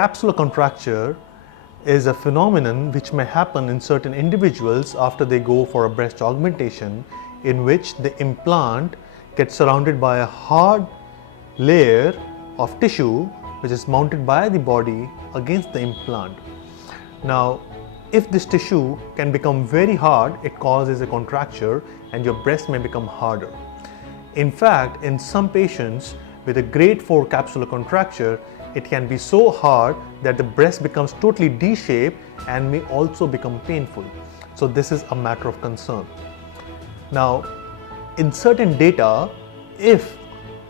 capsular contracture is a phenomenon which may happen in certain individuals after they go for a breast augmentation, in which the implant gets surrounded by a hard layer of tissue which is mounted by the body against the implant. Now, if this tissue can become very hard, it causes a contracture and your breast may become harder. In fact, in some patients with a grade 4 capsular contracture, it can be so hard that the breast becomes totally D-shaped and may also become painful. So this is a matter of concern. Now, in certain data, if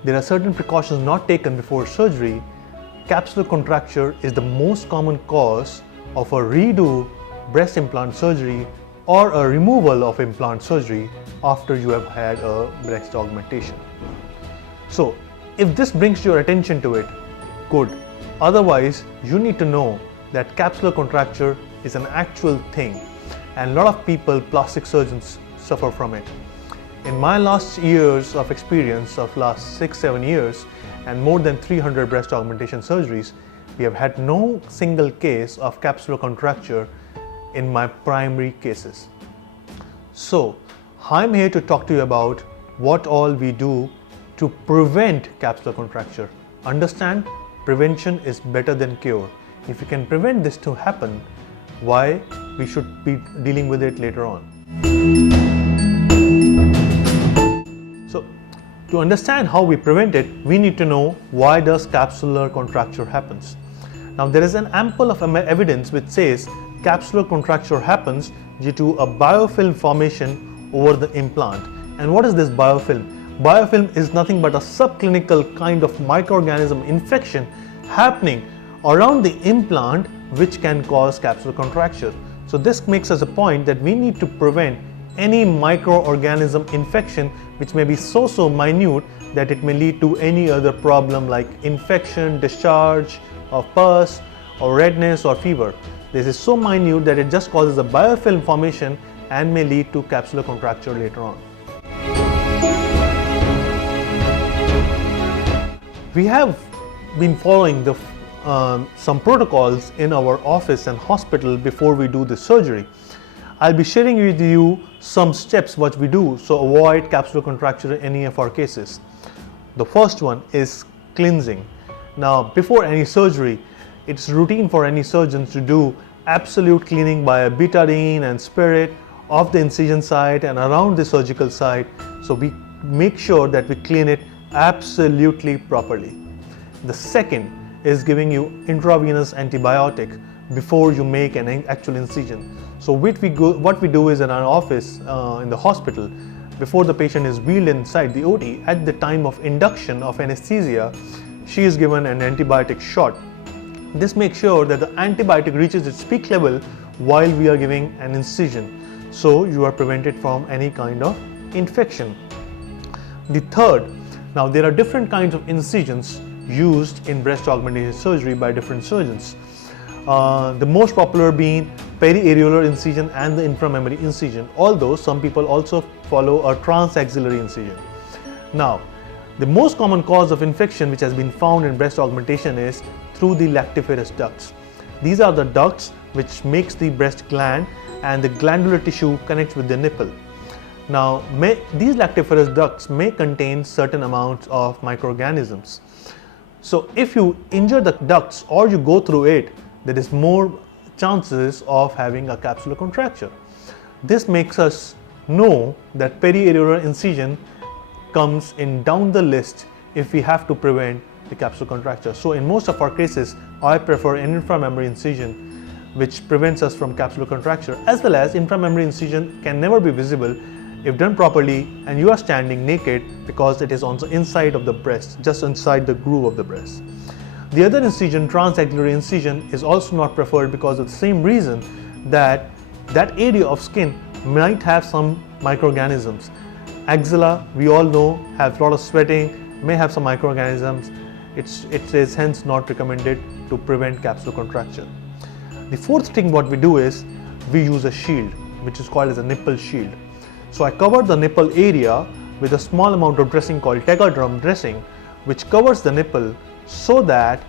there are certain precautions not taken before surgery, capsular contracture is the most common cause of a redo breast implant surgery or a removal of implant surgery after you have had a breast augmentation. So, if this brings your attention to it, good. Otherwise, you need to know that capsular contracture is an actual thing and a lot of people, plastic surgeons, suffer from it. In my last years of experience of last 6-7 years and more than 300 breast augmentation surgeries, we have had no single case of capsular contracture in my primary cases. So, I'm here to talk to you about what all we do to prevent capsular contracture. Understand, prevention is better than cure. If you can prevent this to happen, why we should be dealing with it later on. So, to understand how we prevent it, we need to know why does capsular contracture happens. Now, there is an ample of evidence which says capsular contracture happens due to a biofilm formation over the implant. And what is this biofilm? Biofilm is nothing but a subclinical kind of microorganism infection happening around the implant which can cause capsular contracture. So this makes us a point that we need to prevent any microorganism infection which may be so minute that it may lead to any other problem like infection, discharge of pus or redness or fever. This is so minute that it just causes a biofilm formation and may lead to capsular contracture later on. We have been following some protocols in our office and hospital before we do the surgery. I'll be sharing with you some steps what we do so avoid capsular contracture in any of our cases. The first one is cleansing. Now, before any surgery, it's routine for any surgeons to do absolute cleaning by a betadine and spirit of the incision site and around the surgical site. So we make sure that we clean it absolutely properly. The second is giving you intravenous antibiotic before you make an actual incision. So what we do is in our office in the hospital, before the patient is wheeled inside the OT, at the time of induction of anesthesia, she is given an antibiotic shot. This makes sure that the antibiotic reaches its peak level while we are giving an incision. So you are prevented from any kind of infection. The third, now there are different kinds of incisions used in breast augmentation surgery by different surgeons. The most popular being periareolar incision and the inframammary incision, although some people also follow a transaxillary incision. Now, the most common cause of infection which has been found in breast augmentation is through the lactiferous ducts. These are the ducts which makes the breast gland and the glandular tissue connects with the nipple. Now, these lactiferous ducts may contain certain amounts of microorganisms. So if you injure the ducts or you go through it, there is more chances of having a capsular contracture. This makes us know that periareolar incision comes in down the list if we have to prevent the capsular contracture. So in most of our cases, I prefer an inframammary incision which prevents us from capsular contracture, as well as inframammary incision can never be visible if done properly and you are standing naked because it is on the inside of the breast, just inside the groove of the breast. The other incision, transaxillary incision, is also not preferred because of the same reason that that area of skin might have some microorganisms. Axilla, we all know, has a lot of sweating, may have some microorganisms. It is hence not recommended to prevent capsular contracture. The fourth thing what we do is we use a shield which is called as a nipple shield. So I cover the nipple area with a small amount of dressing called Tegaderm dressing, which covers the nipple so that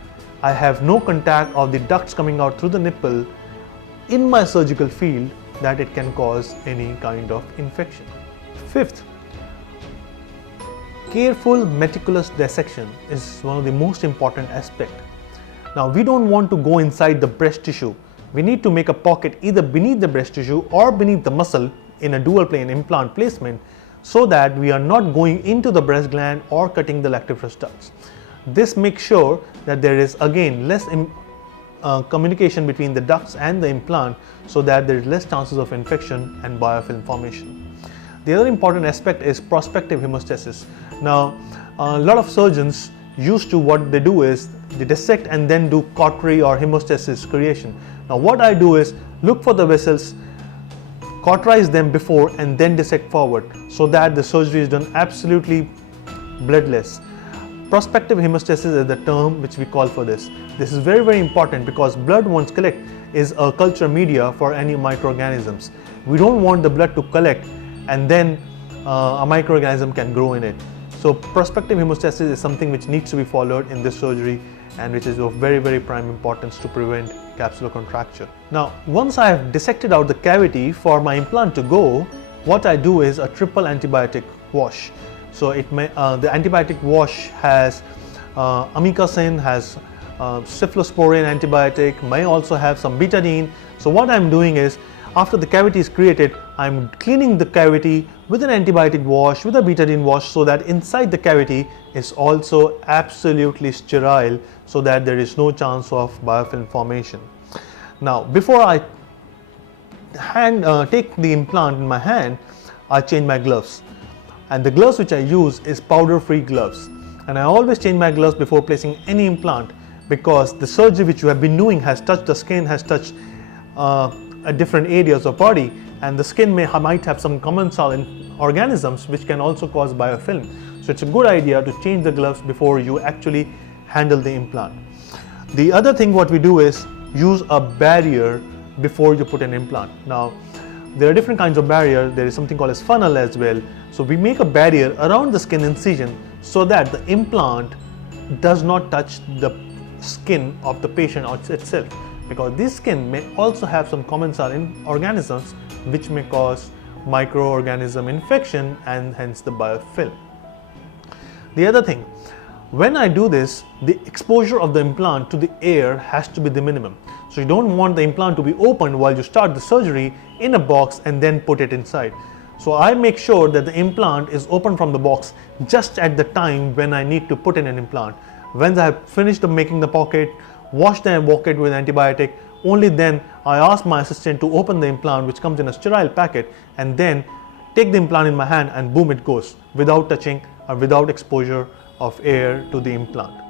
I have no contact of the ducts coming out through the nipple in my surgical field that it can cause any kind of infection. Fifth, careful meticulous dissection is one of the most important aspects. Now we don't want to go inside the breast tissue. We need to make a pocket either beneath the breast tissue or beneath the muscle in a dual plane implant placement, so that we are not going into the breast gland or cutting the lactiferous ducts. This makes sure that there is again less communication between the ducts and the implant, so that there is less chances of infection and biofilm formation. The other important aspect is prospective hemostasis. Now a lot of surgeons used to what they do is they dissect and then do cautery or hemostasis creation. Now what I do is look for the vessels, cauterize them before and then dissect forward, so that the surgery is done absolutely bloodless. Prospective hemostasis is the term which we call for this. This is very important, because blood once collect is a culture media for any microorganisms. We don't want the blood to collect and then a microorganism can grow in it. So prospective hemostasis is something which needs to be followed in this surgery, and which is of very prime importance to prevent capsular contracture. Now once I have dissected out the cavity for my implant to go, what I do is a triple antibiotic wash. So the antibiotic wash has amikacin, has cephalosporin antibiotic, may also have some betadine. So what I'm doing is, after the cavity is created, I'm cleaning the cavity with an antibiotic wash, with a betadine wash, so that inside the cavity is also absolutely sterile, so that there is no chance of biofilm formation. Now before I take the implant in my hand, I change my gloves, and the gloves which I use is powder-free gloves, and I always change my gloves before placing any implant, because the surgery which you have been doing has touched the skin, has touched at different areas of body, and the skin might have some commensal organisms which can also cause biofilm. So it's a good idea to change the gloves before you actually handle the implant. The other thing what we do is use a barrier before you put an implant. Now there are different kinds of barrier. There is something called as funnel as well. So we make a barrier around the skin incision, so that the implant does not touch the skin of the patient itself, because this skin may also have some commensal organisms which may cause microorganism infection and hence the biofilm. The other thing, when I do this, the exposure of the implant to the air has to be the minimum. So you don't want the implant to be opened while you start the surgery in a box and then put it inside. So I make sure that the implant is open from the box just at the time when I need to put in an implant. Once I have finished making the pocket, wash the pocket with antibiotic, only then I ask my assistant to open the implant, which comes in a sterile packet, and then take the implant in my hand and boom, it goes, without touching or without exposure of air to the implant.